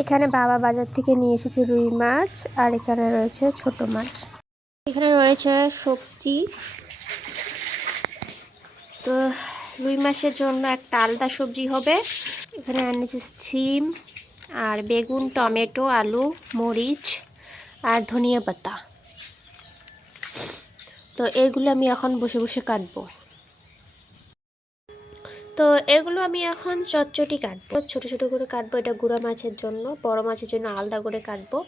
এখানে বাবা বাজার থেকে নিয়ে এসেছে রুই মাছ, আর এখানে রয়েছে ছোট মাছ। এখানে রয়েছে সবজি। তো রুই মাছের জন্য একটা আলাদা সবজি হবে। এখানে এনেছে সিম আর বেগুন, টমেটো, আলু, মরিচ আর ধনিয়া পাতা। তো এগুলো আমি এখন বসে বসে কাটবো। তো এগুলো আমি এখন চটচটি কাটবো, ছোট ছোট করে কাটবো। এটা গুঁড়া মাছের জন্য, বড় মাছের জন্য আলাদা করে কাটবো।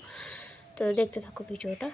তো দেখতে থাকো ভিডিওটা।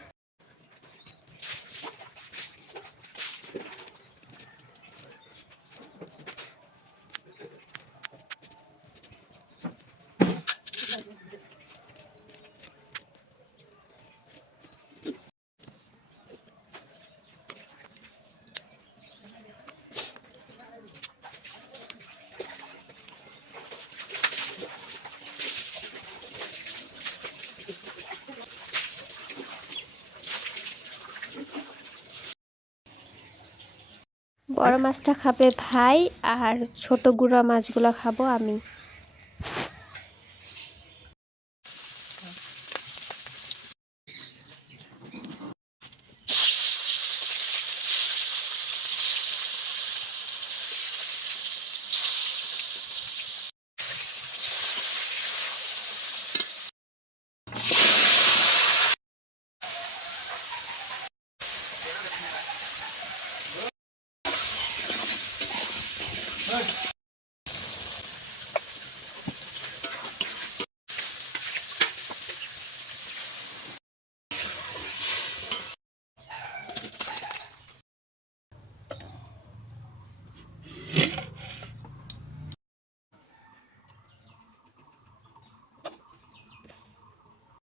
বড় মাছটা খাবে ভাই, আর ছোট গুঁড়া মাছগুলো খাবো আমি।